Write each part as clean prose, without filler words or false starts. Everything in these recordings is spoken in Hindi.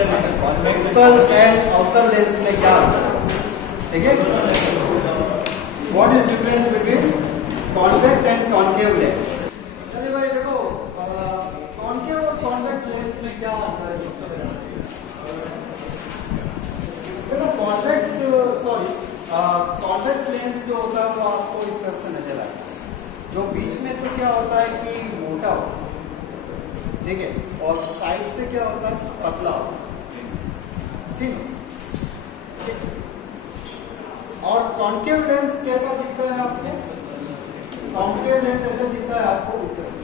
फोकल एंड आउटर लेंस में क्या होता है, ठीक है। What is difference between convex and concave lens. चलिए भाई देखो, कॉन्केव और कॉन्वेक्स लेंस में क्या अंतर है सबसे पहले देखो। कॉन्वेक्स लेंस जो होता है वो आपको इस तरह से नजर आता है, जो बीच में तो क्या होता है कि मोटा होता है, ठीक है, और साइड से क्या होता है पतला होता है, ठीक है। और कॉन्केव लेंस कैसा दिखता है आपको, कॉन्केव लेंस ऐसा दिखता है आपको इस तरह से।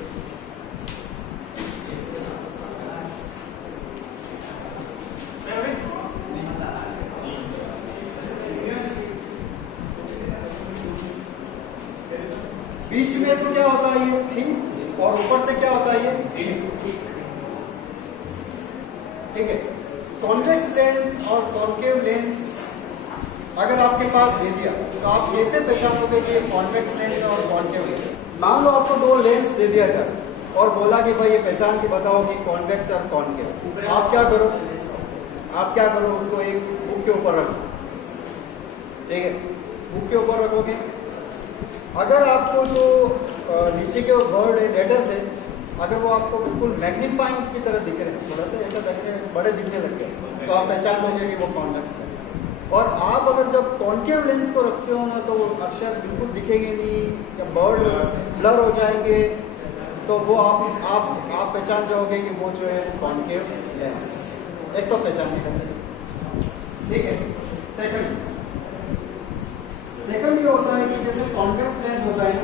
बीच में तो क्या होता है ये थिन, और ऊपर से क्या होता है ये थिक, ठीक है। कॉन्वेक्स लेंस और कॉन्केव लेंस अगर आपके पास दे दिया तो आप कैसे पहचानोगे कि ये कॉन्वेक्स लेंस है और कॉन्केव लेंस। मान लो आपको दो लेंस दे दिया जाए और बोला कि भाई ये पहचान के बताओ कि कॉन्वेक्स और कॉन्केव। आप क्या करो, उसको एक बुक के ऊपर रखो, ठीक है, बुक के ऊपर रखोगे। अगर आपको जो नीचे के वर्ड है, लेटर्स है, अगर वो आपको बिल्कुल मैग्नीफाइंग की तरह दिख रहे हैं, थोड़ा सा ऐसा लग रहे हैं, बड़े दिखने लग गए, तो आप पहचान लोगे कि वो कॉन्वेक्स लेंस है। और आप अगर जब कॉन्केव लेंस को रखते हो ना, तो अक्षर बिल्कुल दिखेंगे नहीं या वर्ड ब्लर हो जाएंगे, तो वो आप पहचान जाओगे कि वो जो है कॉन्केव लेंस। एक तो पहचान निकल, ठीक है। सेकंड ये होता है कि जैसे कॉन्वेक्स लेंस होता है,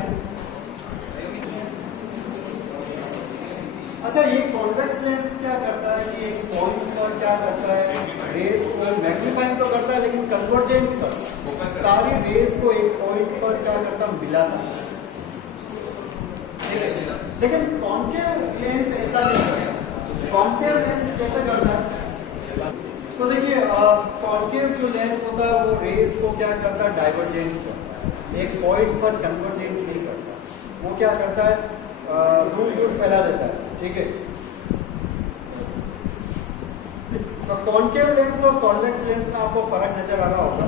अच्छा ये कॉन्वेक्स लेंस क्या करता है कि पॉइंट पर क्या करता है, रेस को मैग्नीफाइंग तो करता है लेकिन कन्वर्जेंट करता है, सारी रेस को एक पॉइंट पर क्या करता है, मिलाता है, ठीक है। लेकिन कॉन्केव लेंस ऐसा नहीं करता। कॉन्केव लेंस कैसे करता है, तो देखिए कॉन्केव जो लेंस होता है वो रेस को क्या करता है, डाइवर्जेंट करता है, एक पॉइंट पर कन्वर्जेंट नहीं करता, वो क्या करता है, दूर दूर फैला देता है, ठीक है। तो कॉन्केव लेंस और कॉन्वेक्स लेंस में आपको फर्क नजर आ रहा होगा।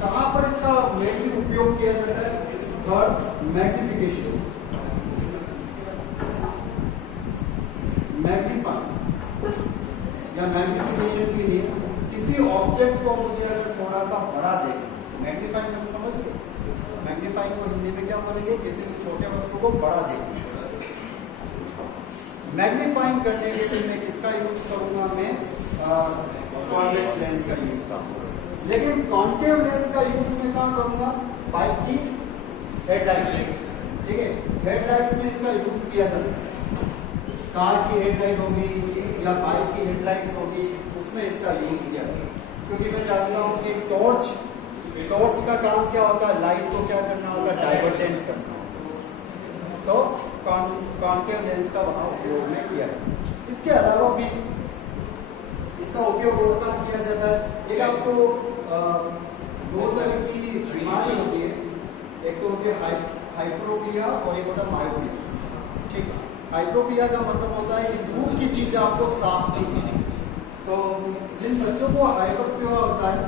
कहाँ पर इसका मेनली उपयोग किया जाता है, फॉर मैग्निफिकेशन, या मैग्निफिकेशन के लिए किसी ऑब्जेक्ट को मुझे अगर थोड़ा सा बड़ा देखना, मैग्नीफाइंग मतलब समझ लो, मैग्नीफाइंग को हिंदी में क्या बोलेंगे, किसी छोटे वस्तु को बड़ा देखना। मैग्नीफाइंग करने के लिए मैं किसका यूज करूंगा, मैं कॉन्वेक्स लेंस का यूज करूंगा। लेकिन कॉन्केव लेंस का यूज मैं कहाँ करूंगा, बाइक की हेडलाइट्स, ठीक है, हेडलाइट्स में इसका यूज किया जा सकता है। कार की हेडलाइट होगी या बाइक की हेडलाइट्स होगी, उसमें इसका यूज किया जाए, क्योंकि मैं जानता हूँ कि टॉर्च का काम क्या होता है, लाइट को क्या करना होता है, डाइवर्जेंट करना होता है। तो कॉन्केव लेंस का वहाँ उपयोग में किया है। इसके अलावा भी इसका उपयोग और कहाँ किया जाता है, एक आपको दो तरह की बीमारी होती है, एक तो होती है हाइपरोपिया और एक होता है मायोपिया, ठीक है। हाइपरोपिया का मतलब होता है कि दूर की चीज आपको साफ नहीं दिखती। तो जिन बच्चों को हाइपरोपिया होता है,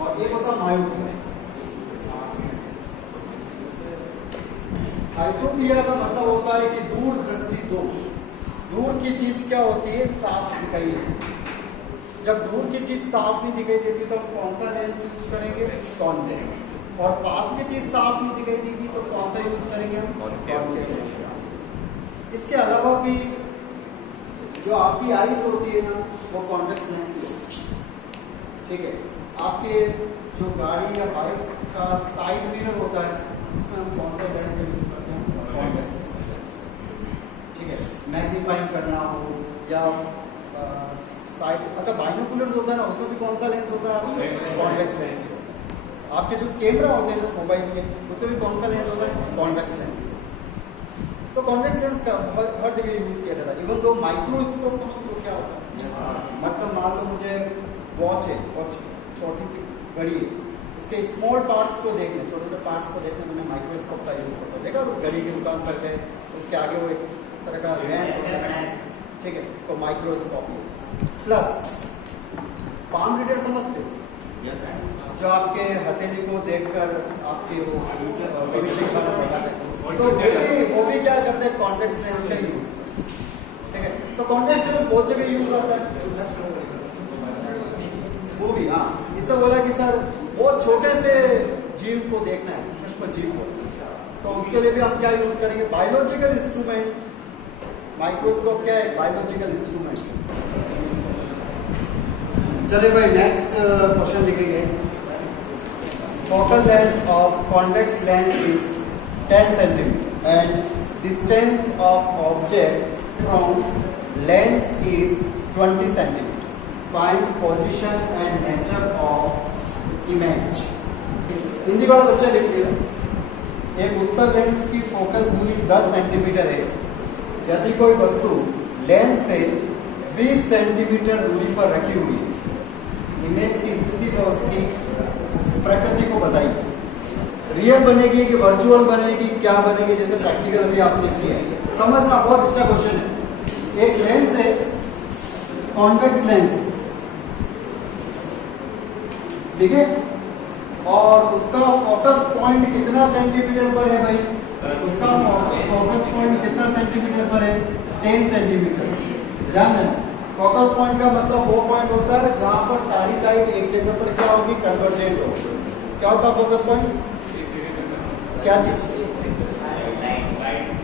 और एक होता है मायोपिया। हाइपरोपिया का मतलब होता है कि दूर दृष्टि दोष, दूर की चीज क्या होती है, साफ दिखाई देती। जब दूर की चीज साफ नहीं दिखाई देती तो हम कौन सा लेंस यूज करेंगे, कॉन्वेक्स। और पास की चीज साफ नहीं दिखाई देगी तो कौन सा यूज करेंगे हम, कॉन्केव लेंस। इसके अलावा भी जो आपकी आईज होती है ना, वो कॉन्वेक्स लेंस ही होती है, ठीक है। आपके जो गाड़ी या बाइक का साइड मिरर होता है, उसमें हम कौन सा लेंस यूज करते हैं, कॉन्वेक्स, ठीक है। मैग्नीफाइंग करना हो या साइड, अच्छा बाइनोकुलर्स होता है ना, उसमें भी कौन सा लेंस होता है, कॉन्वेक्स लेंस। आपके जो कैमरा होते हैं ना मोबाइल के, उसमें भी कौन सा लेंस होता है, कॉन्वेक्स लेंस। तो कॉन्वेक्स लेंस का हर जगह यूज किया जाता है। इवन दो माइक्रोस्कोप समझते हो क्या होता है, मतलब मान लो मुझे वॉच है और छोटी सी घड़ी है, उसके स्मॉल पार्ट्स को देखने, छोटे छोटे पार्ट्स को देखने मैंने माइक्रोस्कोप का यूज करता हूँ। देखा तो घड़ी की दुकान पर गए, उसके आगे वो एक इस तरह का लेंस होता है, ठीक है, तो माइक्रोस्कोप प्लस पाम रीडर समझते हो? Yes sir. जो आपके हथेली को देखकर आपके वो फिनिशिंग करना पड़ता है, तो वो भी क्या करते हैं, कॉन्वेक्स लेंस का यूज, ठीक है। तो कॉन्वेक्स लेंस बहुत जगह यूज होता है, वो भी। हाँ, इससे बोला कि सर बहुत छोटे से जीव को देखना है, सूक्ष्म जीव को, तो उसके लिए भी हम क्या यूज करेंगे, बायोलॉजिकल इंस्ट्रूमेंट। माइक्रोस्कोप क्या है, बायोलॉजिकल इंस्ट्रूमेंट। चलिए भाई नेक्स्ट क्वेश्चन लिखेंगे। Focal length of convex lens is 10 cm and distance of object from lens is 20 cm. Find position and nature of image. Hindi वाला बच्चा लिख दिया। एक उत्तल लेंस की फोकस दूरी 10 सेंटीमीटर है। यदि कोई वस्तु लेंस से 20 सेंटीमीटर दूरी पर रखी हुई है, इमेज की स्थिति और उसकी प्रकृति को बताइए। रियल बनेगी कि वर्चुअल बनेगी, क्या बनेगी, जैसे प्रैक्टिकल अभी आपने किया है। समझना, बहुत अच्छा क्वेश्चन है। एक लेंस है, कॉन्वेक्स लेंस, ठीक है, और उसका फोकस पॉइंट कितना सेंटीमीटर पर है भाई? उसका फोकस पॉइंट कितना सेंटीमीटर पर है? 10 सेंटीमीटर। ध्यान देना, फोकस पॉइंट का मतलब वो पॉइंट होता है जहां पर सारी लाइट एक जगह पर क्या होगी, कन्वर्जेंट होगी। क्या होता है फोकस पॉइंट? क्या चीज?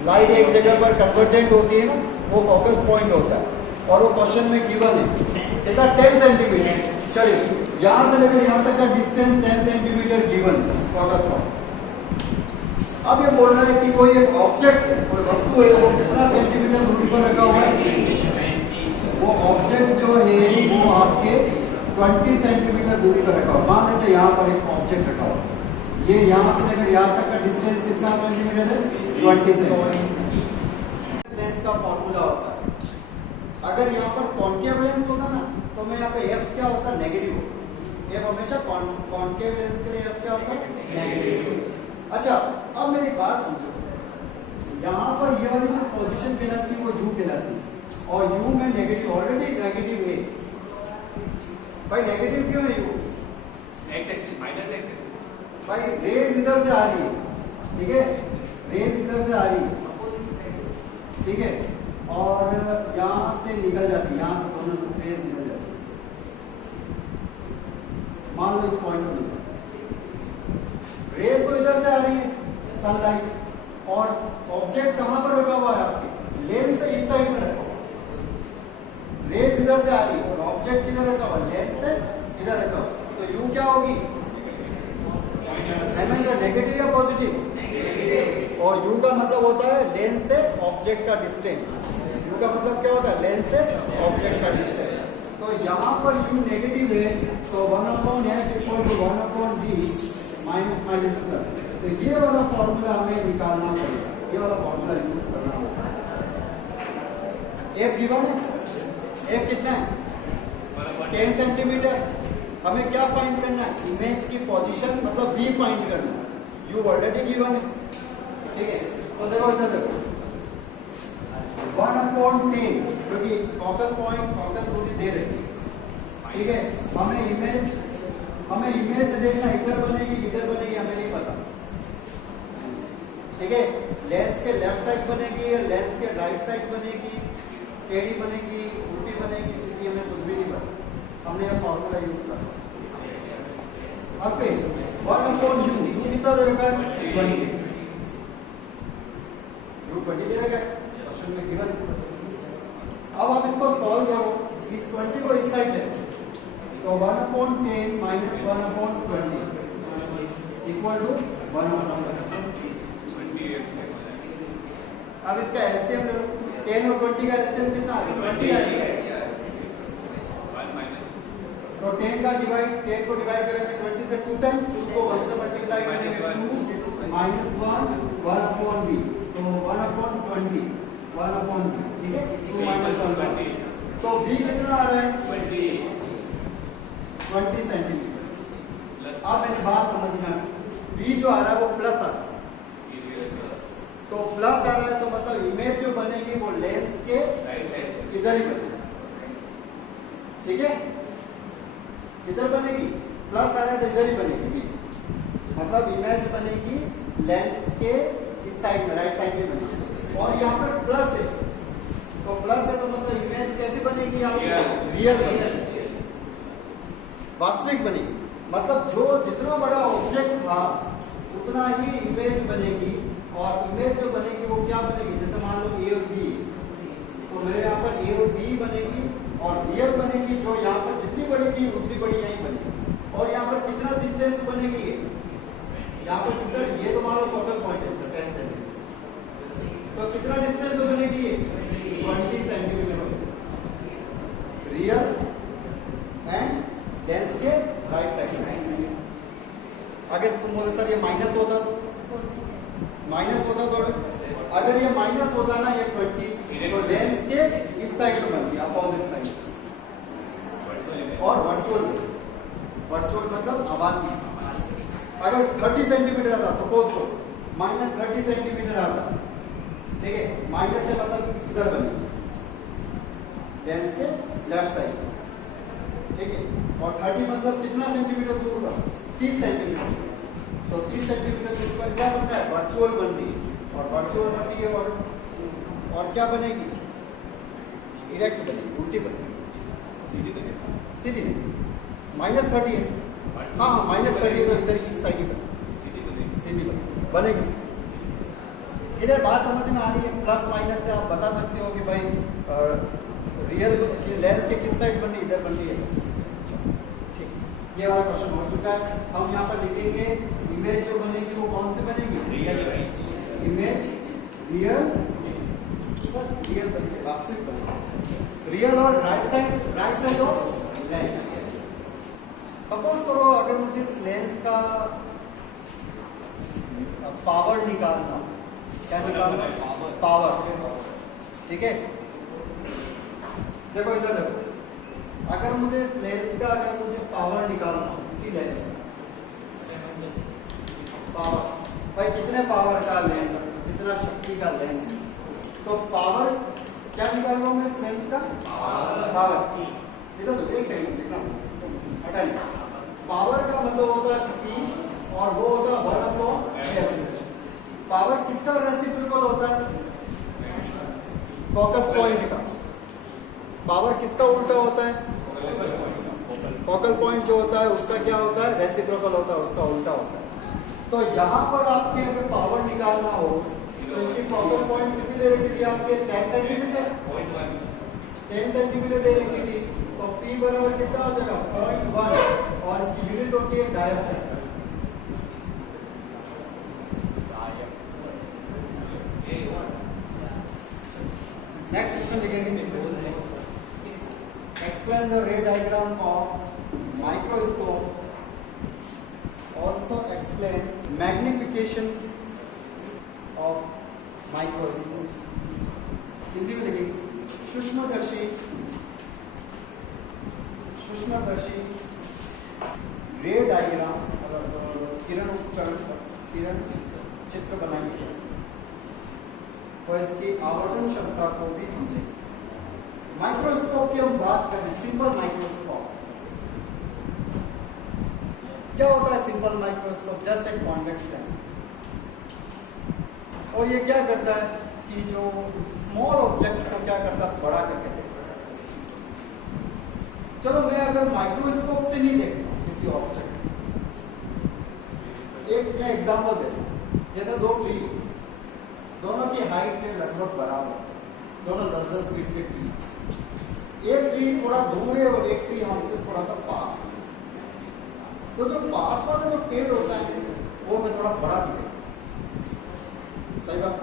लाइट एक जगह पर कन्वर्जेंट होती है ना, वो फोकस पॉइंट होता है। और वो क्वेश्चन में गिवन है कितना, 10 सेंटीमीटर। चलिए यहां से लेकर यहां तक का distance 10 centimetre given focus point. अब ये बोलना है कि कोई एक ऑब्जेक्ट है, कोई वस्तु है, वो कितना सेंटीमीटर दूरी पर रखा हुआ है? वो ऑब्जेक्ट जो है वो आपके 20 सेंटीमीटर दूरी पर रखा हुआ। मान लेते यहाँ पर एक ऑब्जेक्ट रखा हुआ, ये यहाँ से लेकर यहाँ तक का डिस्टेंस कितना सेंटीमीटर है? 20 सेंटीमीटर। लेंस का फॉर्मूला होता है, अगर यहाँ पर कॉन्केव लेंस होता ना, तो मैं यहाँ पे एफ क्या होता, नेगेटिव होता। एफ हमेशा कॉन्केव लेंस के लिए एफ क्या होता है, नेगेटिव। अच्छा, अब मेरी बात समझो, यहाँ पर ये वाली जो पोजीशन कहलाती है वो यू कहलाती है, और यू में नेगेटिव, ऑलरेडी नेगेटिव है भाई। नेगेटिव क्यों है you? X axis minus axis भाई रेज इधर से आ रही है, ठीक है, रेज इधर से आ रही है, ठीक है, और यहां से निकल जाती है, यहां से दोनों रेज निकल जाती है। मान लो इस पॉइंट में रेज तो इधर से आ रही है, सनलाइट, और ऑब्जेक्ट कहां पर रखा हुआ है आपके? लेंस से इस साइड में रखा हुआ। रेज इधर से आ रही है और ऑब्जेक्ट किधर रखा हुआ? लेंस से इधर रखा हुआ। तो यू क्या होगी? नेगेटिव या पॉजिटिव? नेगेटिव। और यू का मतलब होता है लेंस से ऑब्जेक्ट का डिस्टेंस। यू का मतलब क्या होता है? लेंस से ऑब्जेक्ट का डिस्टेंस। तो यहाँ पर यू नेगेटिव है, तो 1/f = 1/b minus minus plus. तो ये वाला फॉर्मूला हमें निकालना पड़ेगा, ये वाला फॉर्मूला यूज करना होगा। एफ गिवन है, एफ कितना है? 10 सेंटीमीटर। हमें क्या फाइंड करना है? इमेज की पोजीशन, मतलब वी फाइंड करना है। यू ऑलरेडी गिवन है, ठीक है। तो देखो इधर देखो, 1/10, क्योंकि फोकल पॉइंट, फोकस दूरी दे रही है, ठीक है। हमें इमेज देखना, इधर बनेगी इधर बनेगी हमें नहीं पता, ठीक है। लेंस के लेफ्ट साइड बनेगी, लेंस के राइट साइड बनेगी, टेढ़ी बनेगी, उल्टी बनेगी, सीधी, हमें कुछ भी नहीं पता। हमने यह फॉर्मूला यूज करा। अब 1/u, यू कितना दे रखा है? 20। यू 20 दे रखा है क्वेश्चन में गिवन। अब आप इसको सॉल्व करो, इस 20 को इस साइड ले, तो 1/10 माइनस 1/20 इक्वल टू 1/20। अब इसका एलसीएम ले लो, 10 और 20 का एलसीएम कितना आ गया? 20 आ गया। तो 10 को डिवाइड करेंगे 20 से 2 टाइम्स, उसको 1 से मल्टीप्लाई करेंगे 2 माइनस 1/b, तो 1/20 1/b, ठीक है। 2 माइनस 1, तो b कितना आ रहा है? 20 सेंटीमीटर। आप मेरी बात समझना, बी जो आ रहा है वो प्लस आ रहा है, तो प्लस आ रहा है तो मतलब इमेज जो बनेगी वो लेंस के राइट साइड इधर ही बनेगी, ठीक है, इधर बनेगी, प्लस आ रहा है तो इधर ही बनेगी बी, मतलब इमेज बनेगी लेंस के इस साइड में, राइट साइड में बनेगी, और यहाँ पर प्लस है, तो प्लस है तो मतलब इमेज कैसे बनेगी आपकी, रियल बनेगी, वास्तविक बनेगी, मतलब जो जितना बड़ा ऑब्जेक्ट था उतना ही इमेज बनेगी, और इमेज जो बनेगी वो क्या बनेगी, जैसे मान लो ए और बी, तो मेरे यहाँ पर ए और बी बनेगी, और रियल बनेगी जो यहाँ पर जितनी बड़ी थी उतनी बड़ी यहीं बनेगी, और यहाँ पर कितना डिस्टेंस बनेगी, यहाँ पर कितना, ये तो मान लो टोटल पॉइंट है 10 सेंटीमीटर, तो कितना डिस्टेंस तो बनेगी 20 सेंटीमीटर रियल एंड लेंस के राइट साइड में। अगर तुम बोले सर ये माइनस होता तो अगर ये माइनस होता ना ये 20, तो लेंस के इस साइड में बनती अपोजिट साइड, और वर्चुअल मतलब आभासी, अगर 30 सेंटीमीटर आता सपोज को माइनस 30 सेंटीमीटर आता, ठीक है, माइनस है मतलब इधर बनी लेंस के लेफ्ट साइड, ठीक है, और 30 मतलब कितना सेंटीमीटर दूर पर, 30 सेंटीमीटर, तो 30 सेंटीमीटर दूर पर क्या बन रहा है, वर्चुअल बन रही है, और वर्चुअल बन रही है और क्या बनेगी, इरेक्ट बनेगी, उल्टी बनेगी, सीधी नहीं, -30 है, हाँ -30 तो इधर की साइड ही बनेगी, सीधी बनेगी। इधर बात समझ में आ रही है, प्लस माइनस से आप बता सकते हो कि भाई रियल लेंस के किस साइड बन रही है, इधर बन रही है, ठीक, ये वाला क्वेश्चन हो चुका है। हम यहाँ पर लिखेंगे इमेज जो बनेगी वो कौन सी बनेगी, इमेज रियल, बस रियल बनेगी, वास्तविक बनेगी, रियल और right side of lens. Suppose करो अगर मुझे इस लेंस का पावर निकालना, क्या निकालना, पावर, ठीक है, देखो इधर देखो, अगर मुझे इस लेंस का अगर मुझे पावर निकालना हो, इसी लेंस पावर, भाई कितने पावर का लेंस, कितना शक्ति का लेंस, तो पावर क्या निकाल रहा हूं मैं इस लेंस का, पावर, इधर तो एक सेकंड देखना हटाइए, पावर का मतलब होता है P और वो होता है 1/f, पावर किसका रेसिप्रोकल होता है, फोकस पॉइंट का, पावर किसका उल्टा होता है, फोकल पॉइंट जो होता है उसका क्या होता है, रेसिप्रोकल होता है, उसका उल्टा होता है। तो यहाँ पर आपके अगर पावर निकालना हो तो इसकी फोकल पॉइंट कितनी दे रखी थी आपके, 10 सेंटीमीटर, 10 सेंटीमीटर दे रखी थी, तो P बराबर कितना हो जाएगा 0.1, और इसकी यूनिट होती है डायोप्टर। नेक्स्ट क्वेश्चन लिखेंगे, explain the ray diagram of microscope, also explain magnification of microscope। Hindi में लिखेंगे सूक्ष्मदर्शी रे डायग्राम, किरण उपकरण, किरण चित्र बनाएंगे और इसकी आवर्तन क्षमता को भी समझेंगे। माइक्रोस्कोप की हम बात करें, सिंपल माइक्रोस्कोप क्या होता है, सिंपल माइक्रोस्कोप जस्ट एक कॉन्वेक्स लेंस, और ये क्या करता है कि जो स्मॉल ऑब्जेक्ट को क्या करता है, बड़ा करके देखता है। चलो मैं अगर माइक्रोस्कोप से नहीं देखता किसी ऑब्जेक्ट, एक मैं एग्जांपल देता हूं, जैसे दो ट्री, दोनों की हाइट में लगभग बराबर, दोनों 10-10 फीट के ट्री, एक ट्री थोड़ा दूर है और एक ट्री हमसे थोड़ा सा पास है, तो जो पास वाला जो पेड़ होता है वो हमें थोड़ा बड़ा दिखेगा, सही बात,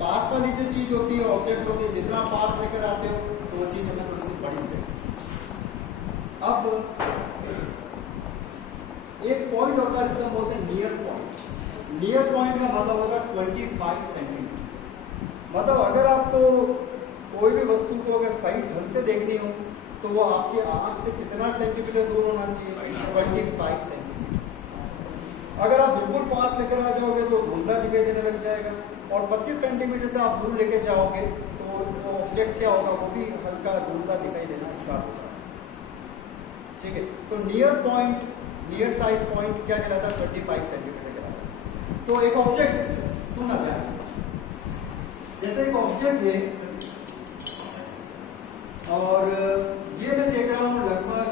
पास वाली जो चीज होती है, ऑब्जेक्ट होती है, जितना पास लेकर आते हो तो वो चीज हमें थोड़ी सी बड़ी दिखेगी। अब एक पॉइंट होता है जिसे हम बोलते हैं नियर पॉइंट, नियर पॉइंट का मतलब होगा 25 सेंटीमीटर, मतलब अगर आपको कोई भी वस्तु को अगर सही ढंग से देखनी हो तो वो आपके आंख से कितना सेंटीमीटर दूर होना चाहिए, 25 सेंटीमीटर। अगर आप बिल्कुल पास लेकर आ जाओगे तो धुंधला दिखाई देने लग जाएगा, और 25 सेंटीमीटर से आप दूर लेके जाओगे तो वो ऑब्जेक्ट क्या होगा, वो भी हल्का धुंधला दिखाई देना स्टार्ट हो जाएगा। ठीक है, तो near point, near side point क्या कहलाता है, 25 सेंटीमीटर कहलाता है। तो एक ऑब्जेक्ट, सुनना ध्यान से, जैसे एक ऑब्जेक्ट है और ये मैं देख रहा हूँ लगभग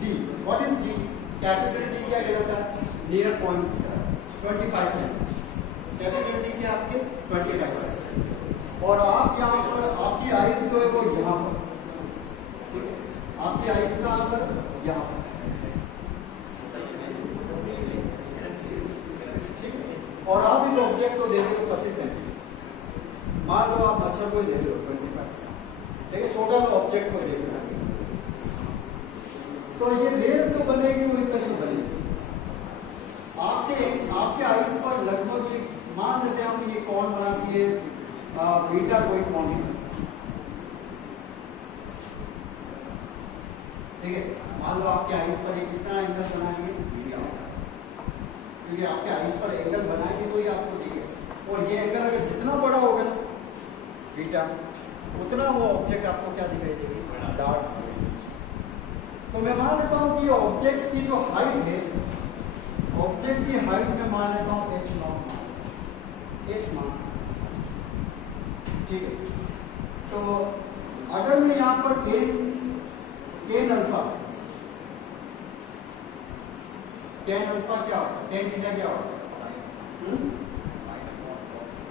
D, what is D, capital D क्या कहलाता है, near point 25 centimetre, capital D क्या आपके 25 सेंटीमीटर, और आप यहाँ पर आपकी आइज जो है वो यहाँ पर, ठीक है, आपकी आइज कहाँ पर, यहाँ पर, और आप इस ऑब्जेक्ट को देख रहे हो 25 सेंटीमीटर, मान लो आप मच्छर को देख रहे हो 25, ठीक है, छोटा सा ऑब्जेक्ट को देख रहे हो, तो ये रेस जो बनेगी वो इस तरह से बनेगी, आपके आइस पर लगभग ये मान लेते हैं हम, ये कौन बनाती है, बीटा कोई कौन, ठीक है, मान लो आपके आइस पर ये कितना एंगल बनाएंगे, क्योंकि आपके आइस पर एंगल बनाएंगे तो ये आपको दिखेगा, और ये एंगल अगर जितना बड़ा होगा ना बीटा, उतना वो ऑब्जेक्ट आपको क्या दिखाई देगी, डार्क। तो मैं मान लेता हूं कि ऑब्जेक्ट की जो हाइट है, ऑब्जेक्ट की हाइट में मान लेता हूं h0, h मान, ठीक है। तो अगर मैं यहां पर tan अल्फा क्या होगा, tan थीटा क्या होगा,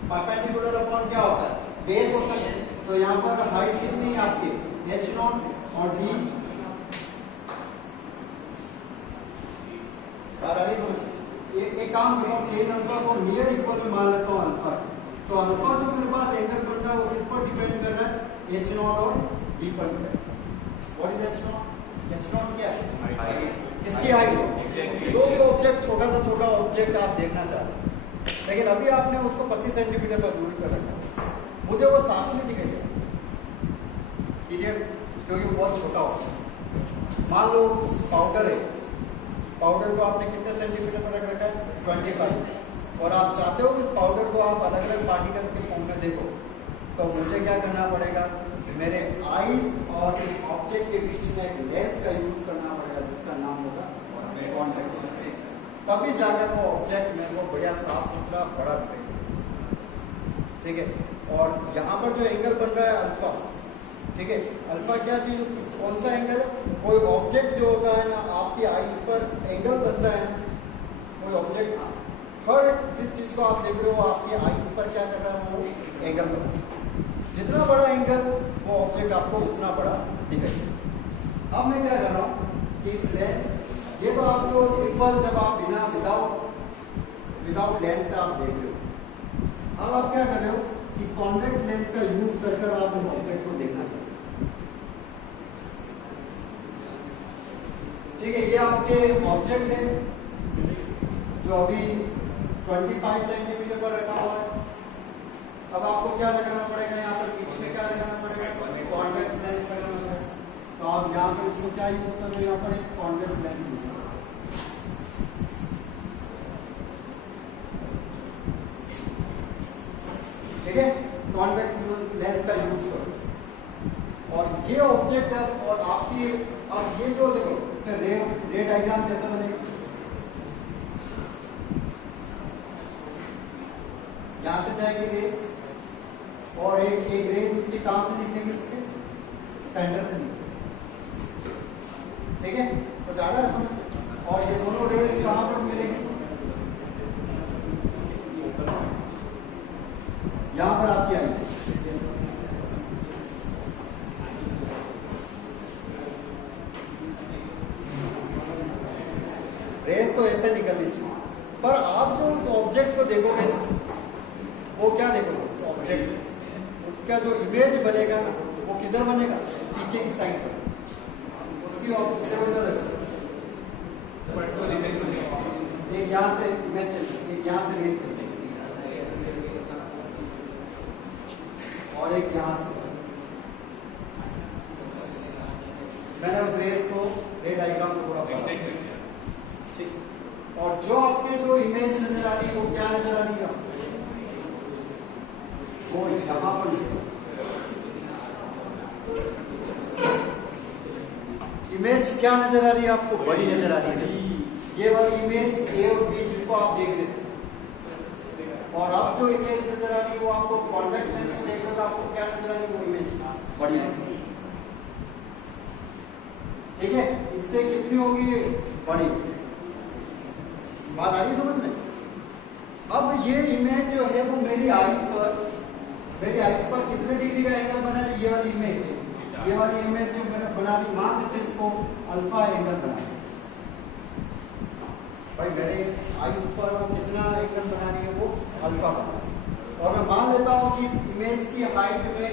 परपेंडिकुलर अपॉन क्या होता है, बेस होता है, तो यहाँ पर हाइट कितनी है आपकी, h0 और d, एक काम करो, tan अल्फा को नियर इक्वल में मान लेता हूँ अल्फा, तो अल्फा जो मेरे पास एंगल बन रहा है वो किस पर डिपेंड कर रहा है, h0 और d पर depend. What is h0, h0 क्या है, इसकी हाइट, जो भी ऑब्जेक्ट छोटा सा छोटा ऑब्जेक्ट आप देखना चाहते हैं, लेकिन अभी आपने उसको 25 सेंटीमीटर पर दूरी पर रखा, मुझे वो साफ नहीं दिखाई देगा, क्लियर, क्योंकि वो बहुत छोटा ऑब्जेक्ट। मान लो पाउडर है, पाउडर को आपने कितने सेंटीमीटर पर रख रखा है, 25, और आप चाहते हो इस पाउडर को आप अलग अलग पार्टिकल्स के फॉर्म में देखो, तो मुझे क्या करना पड़ेगा, मेरे आईज और इस ऑब्जेक्ट के बीच में एक लेंस का यूज करना पड़ेगा, जिसका नाम होगा कॉन्टैक्ट लेंस, तभी जाकर वो ऑब्जेक्ट में वो बढ़िया साफ सुथरा बड़ा दिखाई देगा, ठीक है। और यहाँ पर जो एंगल बन रहा है अल्फा, ठीक है, अल्फा क्या चीज, कौन सा एंगल, कोई ऑब्जेक्ट जो होता है ना, आपकी आइज पर एंगल बनता है, कोई ऑब्जेक्ट, हर जिस चीज को आप देख रहे हो आपकी आइज पर क्या कर रहा है, वो एंगल बनता है, जितना बड़ा एंगल वो ऑब्जेक्ट आपको उतना बड़ा दिखेगा। अब मैं क्या कर रहा हूँ कि इस लेंस, ये तो आपको सिंपल, जब आप बिना विदाउट लेंस से आप देख रहे हो, अब आप क्या कर रहे हो कि कॉन्वेक्स लेंस का यूज कर आप इस ऑब्जेक्ट को देखना चाहते हो, ठीक है। ये आपके ऑब्जेक्ट है जो अभी 25 सेंटीमीटर पर रखा हुआ है। अब आपको क्या लगाना पड़ेगा, यहाँ पर बीच में क्या लगाना पड़ेगा, कॉन्वेक्स लेंस लगाना पड़ेगा, तो आप यहाँ पर इसको क्या यूज कर रहे हो, यहाँ पर एक कॉन्वेक्स लेंस यूज करो, ठीक है, कॉन्वेक्स लेंस का यूज करो, और ये ऑब्जेक्ट है, और आपकी, अब ये जो देखो इसमें रे डायग्राम कैसे बनेगा, यहाँ से जाएगी रेस, और एक रेस उसकी कहां से निकलेगी, उसके सेंटर से निकलेगी, ठीक है, तो ज्यादा है समझ। और ये दोनों रेस कहां पर मिलेंगी, यहां पर आपकी आई, रेस तो ऐसे निकलनी चाहिए, पर आप जो उस ऑब्जेक्ट को देखोगे ना, वो क्या देखोगे, उस ऑब्जेक्ट, उसका जो इमेज बनेगा ना, वो किधर बनेगा, पीछे की साइड पर, उसकी ऑब्जेक्ट एक यहाँ से इमेज चलती है, यहाँ से रेस चलती है, और एक यहाँ से, मैंने उस रेस को रे डायग्राम को थोड़ा ठीक, और जो आपके जो इमेज नजर आ रही है वो क्या नजर आ रही है आपको? वो यहाँ पर इमेज क्या नजर आ रही है आपको? बड़ी नजर आ रही है। ये वाली इमेज ए और बी जिसको आप देख रहे थे, और अब जो इमेज नजर आ रही है वो आपको कॉन्वेक्स लेंस में देख रहे थे, आपको क्या नजर आ रही है? वो इमेज बड़ी है। ठीक है, इससे कितनी होगी? बड़ी। बात आ रही है समझ में? अब ये इमेज जो है वो मेरी आइज पर कितने डिग्री का एंगल बना रही है? ये वाली इमेज जो मैंने बना ली, मान लेते हैं इसको अल्फा एंगल बना ली। भाई मेरे आइज पर वो कितना एंगल बना रही है? वो अल्फा बना रही है। और मैं मान लेता हूँ कि इमेज की हाइट में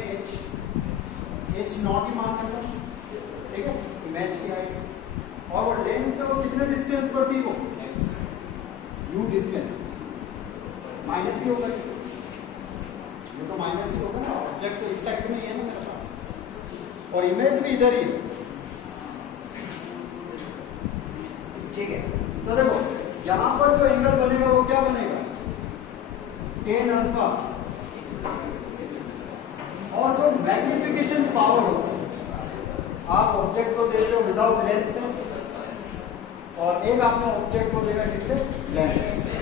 h नॉट ही मान लेता हूँ। ठीक है, इमेज की हाइट, और वो लेंस से वो कितने डिस्टेंस पर थी? वो u डिस्टेंस माइनस ही होगा, ये तो माइनस ही होगा ना, ऑब्जेक्ट तो इस साइड में ही है ना मेरे पास, और इमेज भी इधर ही है। ठीक है, तो देखो यहां पर जो एंगल बनेगा वो क्या बनेगा? tan alpha. और जो मैग्निफिकेशन पावर होता है, आप ऑब्जेक्ट को देते हो विदाउट लेंस से, और एक आपने ऑब्जेक्ट को देखा किससे? लेंस से।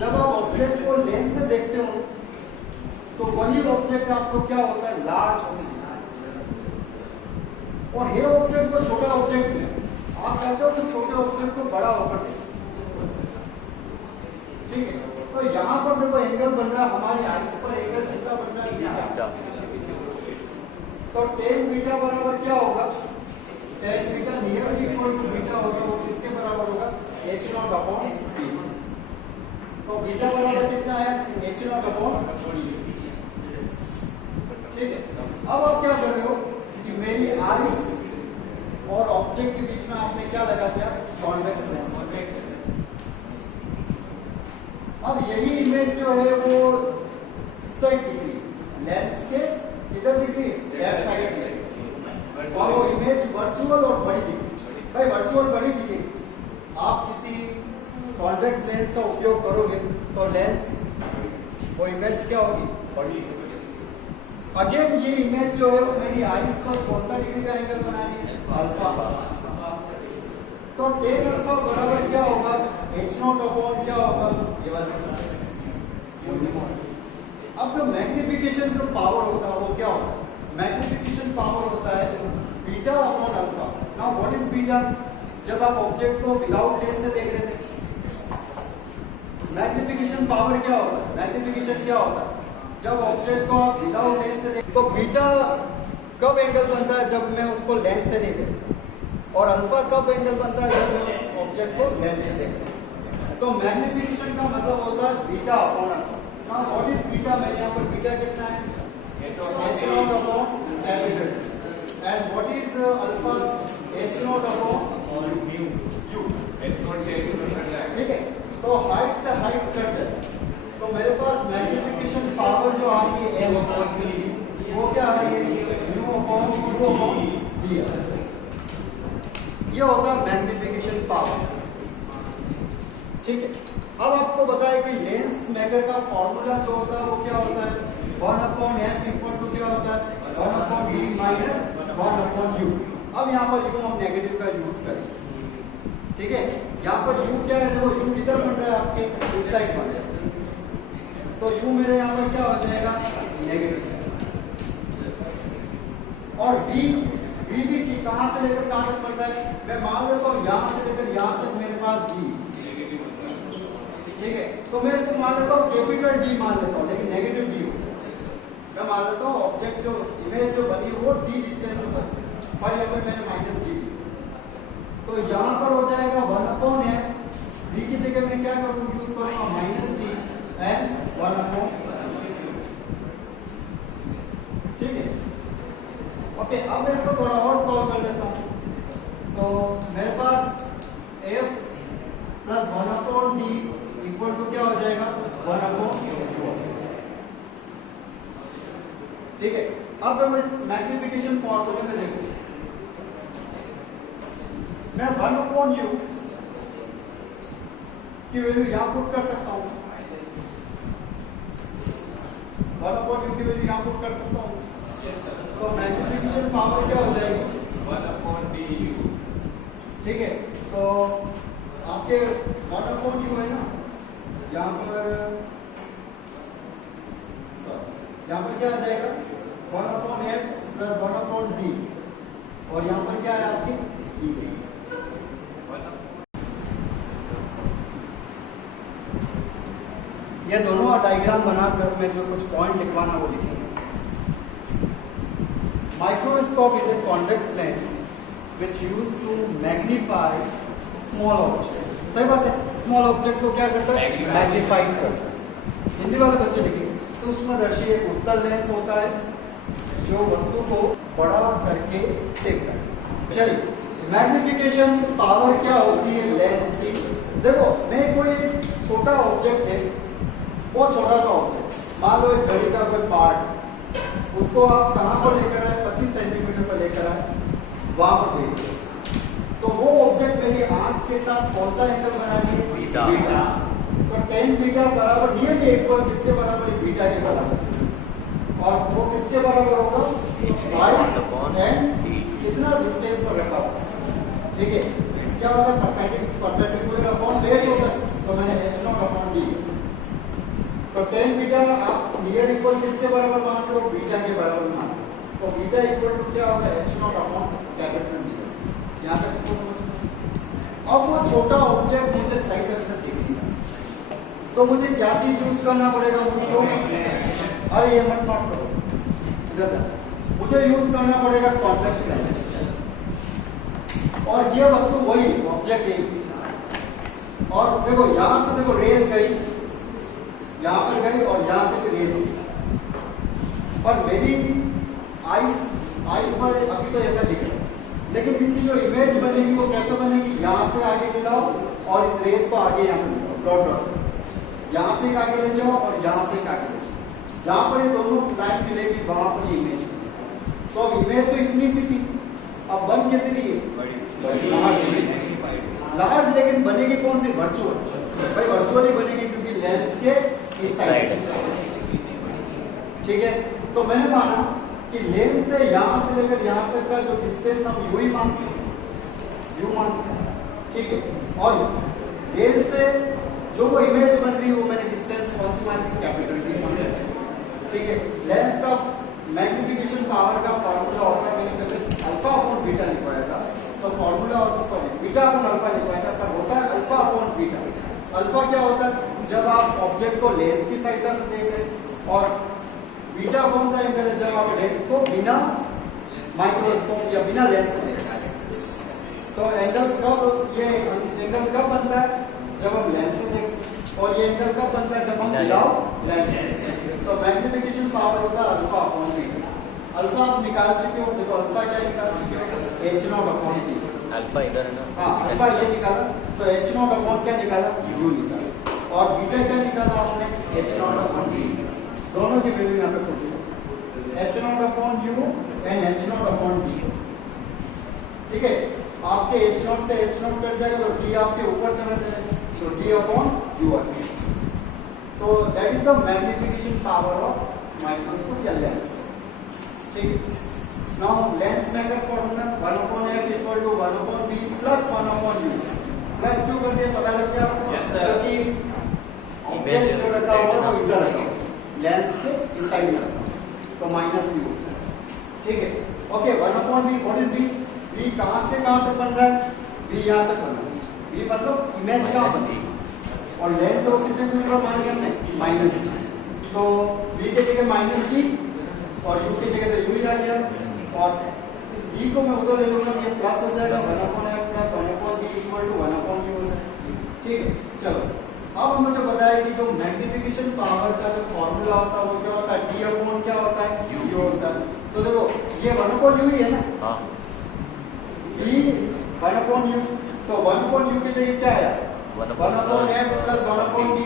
जब आप ऑब्जेक्ट को लेंस से देखते हो तो वही ऑब्जेक्ट आपको क्या होता है? लार्ज होता है। और ये ऑब्जेक्ट को छोटा ऑब्जेक्ट है, आप चाहते हो कि छोटे ऑब्जेक्ट को बड़ा होकर देखें। ठीक है, तो यहाँ पर देखो एंगल बन रहा है हमारी आइज पर, एंगल कितना बन रहा है? बीटा। तो tan बीटा बराबर क्या होगा? tan beta near equal to beta होगा, वो किसके बराबर होगा? h0 upon b। तो बीटा बराबर कितना है? h0 upon b। ठीक है, अब आप क्या कर रहे हो कि मेरी आइज और ऑब्जेक्ट के बीच में आपने क्या लगा दिया? Convex lens. अब यही इमेज जो है वो इस साइड दिख रही है, लेंस के इधर दिख रही है, लेफ्ट साइड से, और वो इमेज वर्चुअल और बड़ी दिख रही है। भाई वर्चुअल बड़ी दिखेगी, आप किसी कॉन्वेक्स लेंस का उपयोग करोगे तो लेंस वो इमेज क्या होगी? बड़ी दिखेगी। अगेन ये इमेज जो है वो मेरी आइज पर कौन सा डिग्री का एंगल बना रही है? अल्फा। तो tan अल्फा बराबर क्या होगा? h0 अपॉन क्या होगा? ये वाला। अब जो मैग्निफिकेशन जो पावर होता है वो क्या होता है? मैग्निफिकेशन पावर होता है beta upon alpha. Now what is beta? जब आप ऑब्जेक्ट को विदाउट लेंस से देख रहे थे, मैग्निफिकेशन पावर क्या होता है? मैग्निफिकेशन क्या होता है? जब ऑब्जेक्ट को आप विदाउट लेंस से देख, तो बीटा कब एंगल बनता है? जब मैं उसको लेंस से नहीं देखता। और अल्फा कब एंगल बनता है? जब मैं उस ऑब्जेक्ट को लेंस से देखता। तो मैग्निफिकेशन का मतलब होता है beta upon alpha. Now what is beta? मैंने यहाँ पर बीटा कितना है? h0 upon capital, and what is alpha? h0 upon mu. h0 से h0 कट जाएगा। ठीक है, तो हाइट से हाइट कट जाए, तो मेरे पास मैग्निफिकेशन पावर जो आ रही है m, वो क्या आ रही है? u upon b। ये होता है मैग्निफिकेशन पावर। ठीक है, अब आपको बताया कि लेंस मेकर का फॉर्मूला जो होता है वो क्या होता है? 1/f इक्वल टू क्या होता है? 1/b minus 1/u। अब यहाँ पर u हम नेगेटिव का यूज करेंगे। ठीक है, यहाँ पर u क्या है? देखो u किधर बन रहा है? आपके इस साइड बन रहा है, तो u मेरे यहाँ पर क्या हो जाएगा? नेगेटिव। और v भी कहाँ से लेकर कहाँ तक बन रहा है? मैं मान लेता हूँ यहाँ से लेकर यहाँ तक मेरे पास v। ठीक है, तो मैं इसको मान लेता हूँ कैपिटल D मान लेता हूँ, लेकिन नेगेटिव D हो। मैं मान लेता हूँ ऑब्जेक्ट जो इमेज जो बनी वो d डिस्टेंस में बनी, पर यहाँ पर मैंने माइनस d, तो यहाँ पर हो जाएगा 1/f। v की जगह मैं क्या करूँ? यूज करूँगा माइनस d एंड 1/। ठीक है, ओके, अब मैं इसको थोड़ा और सॉल्व कर लेता हूँ। तो मेरे पास f plus 1/d equal to क्या हो जाएगा? 1/u। ठीक है, अब देखो इस मैग्निफिकेशन फॉर्मूले में देखो, मैं 1/u की वैल्यू यहाँ पुट कर सकता हूँ, 1/u की वैल्यू यहाँ पुट कर सकता हूँ। तो मैग्निफिकेशन पावर क्या हो जाएगी 1/du। ठीक है, तो आपके 1/u है ना, यहाँ पर क्या आ जाएगा 1/f प्लस 1/d, और यहाँ पर क्या है आपकी d। ये दोनों डायग्राम बनाकर मैं जो कुछ पॉइंट लिखवाना वो लिखेंगे। Microscope is a convex lens which used to magnify small object। सही बात है, स्मॉल ऑब्जेक्ट को क्या करता है मैग्नीफाइड करता है। हिंदी वाले बच्चे लिखेंगे सूक्ष्मदर्शी एक उत्तल लेंस होता है जो वस्तु को बड़ा करके देखता है। चलिए, मैग्निफिकेशन पावर क्या होती है लेंस की। देखो, मैं कोई छोटा ऑब्जेक्ट है, बहुत छोटा सा ऑब्जेक्ट, मान लो एक घड़ी का कोई पार्ट, उसको आप कहाँ पर लेकर आए 25 सेंटीमीटर पर लेकर आए, वहां पर देखिए, तो वो ऑब्जेक्ट मेरी आंख के साथ कौन सा एंगल बना रही है बीटा। तो tan बीटा बराबर नियरली इक्वल किसके बराबर है बीटा के बराबर, और वो किसके बराबर होगा कितना डिस्टेंस पर रखा होगा। ठीक है, क्या होगा परपेंडिकुलर अपॉन बेस होगा, तो मैंने h0 अपॉन d। तो tan बीटा आप नियर इक्वल किसके बराबर मान लो बीटा के बराबर मान लो, तो बीटा इक्वल टू क्या होगा h0 अपॉन कैपिटल d। यहाँ तक सबको समझ। अब वो छोटा ऑब्जेक्ट मुझे सही तरह से दिख नहीं रहा, तो मुझे क्या चीज यूज करना पड़ेगा मुझको, अरे ये मत नोट करो इधर, मुझे यूज करना पड़ेगा कॉन्वेक्स लेंस। और ये वस्तु वही ऑब्जेक्ट है, और देखो यहां से देखो रेज गई, यहां पर गई और यहां से भी रेज गई, पर मेरी आइस पर अभी तो ऐसा दिख रहा है, लेकिन इसकी जो इमेज बनेगी वो कैसे बनेगी, यहां से आगे मिलाओ और इस रेस को आगे यहाँ पे मिलाओ, डॉट डॉट, यहां से एक आगे ले जाओ और यहां से एक आगे ले जाओ, जहां पर ये दोनों लाइन मिलेगी वहां पर इमेज। तो अब इमेज तो इतनी सी थी, अब बन कैसे रही है लार्ज, लेकिन बनेगी कौन सी वर्चुअल। भाई वर्चुअल ही बनेगी क्योंकि लेंस के इस साइड। ठीक है, तो मैंने माना कि लेंस से यहां से लेकर यहां तक का जो डिस्टेंस हम यू ही मानते हैं, यू मानते हैं। ठीक है, और लेंस से जो वो इमेज बन रही है वो मैंने डिस्टेंस कौन सी मानी कैपिटल डी मानी। ठीक है, लेंस का मैग्निफिकेशन पावर का फार्मूला होता है, मैंने पहले अल्फा अपॉन बीटा लिखवाया था, तो फार्मूला होता सॉरी बीटा अपॉन अल्फा लिखवाया था, पर होता है अल्फा अपॉन बीटा। अल्फा क्या होता है जब आप ऑब्जेक्ट को लेंस की सहायता से देख रहे हैं, और बीटा कौन सा एंगल है जब आप लेंस को बिना माइक्रोस्कोप या बिना लेंस से देख रहे हैं। तो एंगल कब, ये एंगल कब बनता है जब हम लेंस से देख, और ये एंगल कब बनता है जब हम विदाउट लेंस से। तो मैग्निफिकेशन पावर होता है अल्फा अपॉन बीटा। अल्फा आप निकाल चुके हो, देखो अल्फा क्या निकाल चुके हो h0 अपॉन b। अल्फा इधर है ना, हाँ अल्फा ये निकाला, तो h0 अपॉन क्या निकाला u निकाला, और बीटा क्या निकाला आपने h0 अपॉन b। दोनों की वैल्यू यहाँ पे पुट करो, h0 upon u and h0 upon d। ठीक है, आपके h0 से h0 कट जाएगा तो d आपके ऊपर चला जाएगा, तो d अपॉन u आ जाएगा। तो that is the magnification power of microscope या लेंस। ठीक है, now lens maker formula 1/f equal to 1/b plus 1/u। Plus क्यों करते हैं पता लग गया आपको? Yes, sir. क्योंकि ऑब्जेक्ट जो रखा होगा वो इधर रखा होगा, लेंस के इस साइड में रखा होगा, तो माइनस u। ठीक है, okay 1/b what is b? b कहां से कहां तक बन रहा है, b यहां तक बन रहा है, b मतलब इमेज कहां बन रही है, और लेंस को कितने दूरी पर मान लिया हमने माइनस d। तो b की जगह माइनस d और u की जगह तो u ही आ गया, और इस d को मैं उधर ले लूंगा, ये प्लस हो जाएगा 1/f plus 1/b equal to 1/u हो जाएगा। ठीक है, चलो अब मुझे बताया कि जो मैग्निफिकेशन पावर का जो फॉर्मूला होता है वो क्या होता है, d अपॉन क्या होता है u होता है। तो देखो ये 1/u ही है ना, हां d 1/u, तो 1/u की जगह क्या आया 1/f प्लस 1/d।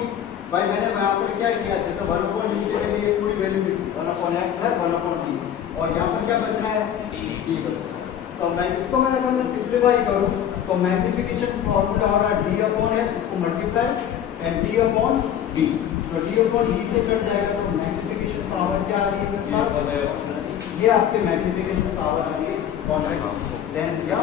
भाई मैंने यहाँ पर क्या किया, जैसे 1/u की जगह ये पूरी वैल्यू लिखी 1/f प्लस 1/d, और यहाँ पर क्या बच रहा है d बच रहा है। तो मैं इसको मैं अगर मैं सिंप्लीफाई करूँ तो मैग्निफिकेशन फॉर्मूला हो रहा है d अपॉन f, इसको multiply and D upon B, तो डी अपॉन ई से कट जाएगा तो मैग्निफिकेशन पावर क्या आ रही है मेरे पास, ये आपके मैग्निफिकेशन पावर आ रही है कॉन्वेक्स लेंस या